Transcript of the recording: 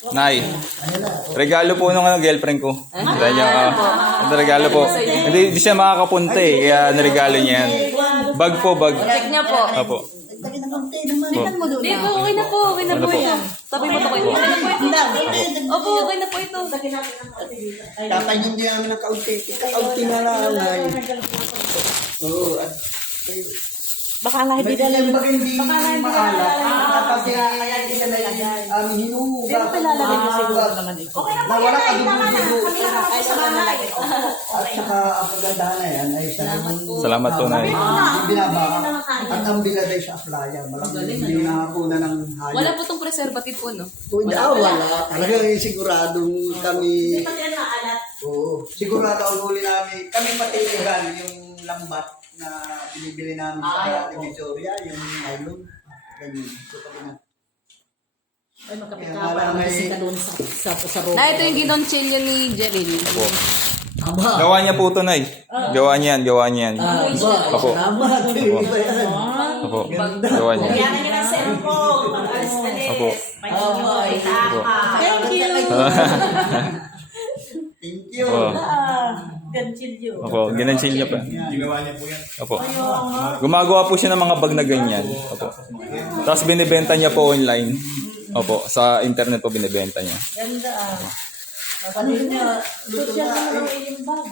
Nay, regalo po nung girlfriend ko. Dahil niya, regalo po. Hindi siya makakapunta eh, kaya naregalo niya yan. Bag po, bag. Check niya po. Opo. Dito, okay na po. Okay na po ito. Sabi mo to kayo. Okay na po ito. Opo, okay na po ito. Kakainin din namin ng kaunti. Kaunti na lang. Oo. Baka nga hindi na lang. Baka hindi maalat. Kasi aming hinuhugas. Pero palalagay niyo siguro naman ito. Nawala ka dugo-dugo. At saka ang kagandahan na yan ay Salamat po, Nay. binaba. At ang bilad ay sa aplaya. Malamang hindi nakakuna ng hayop. Wala po itong preservative po, no? Wala. Talagang siguradong kami. Oo. Sigurado ang huli namin. Kami pati yung lambat na binibili namin sa Divisoria, yung nylon. Ganyan. Ay, magkapit ka para magising ka doon sa room. Na, ito yung ginonchilyo ni Jerry. Aba. Gawa niya po ito, Nay. Gawa niya yan. Opo. Salamat. Iba yan. Opo. Gawa niya. Kaya nga ng cellphone, pag-alis-alis. Opo. May tapa. Thank you. Thank you. Ganchilyo. Opo, ginansin niya pa. Ginawa niya po yan. Opo. Gumagawa po siya ng mga bag na ganyan. Opo. Tapos binibenta niya po online. Opo, sa internet po binibenta niya. Ganda ah. Kapatid niya, luto na. Social naman ang iyong bag.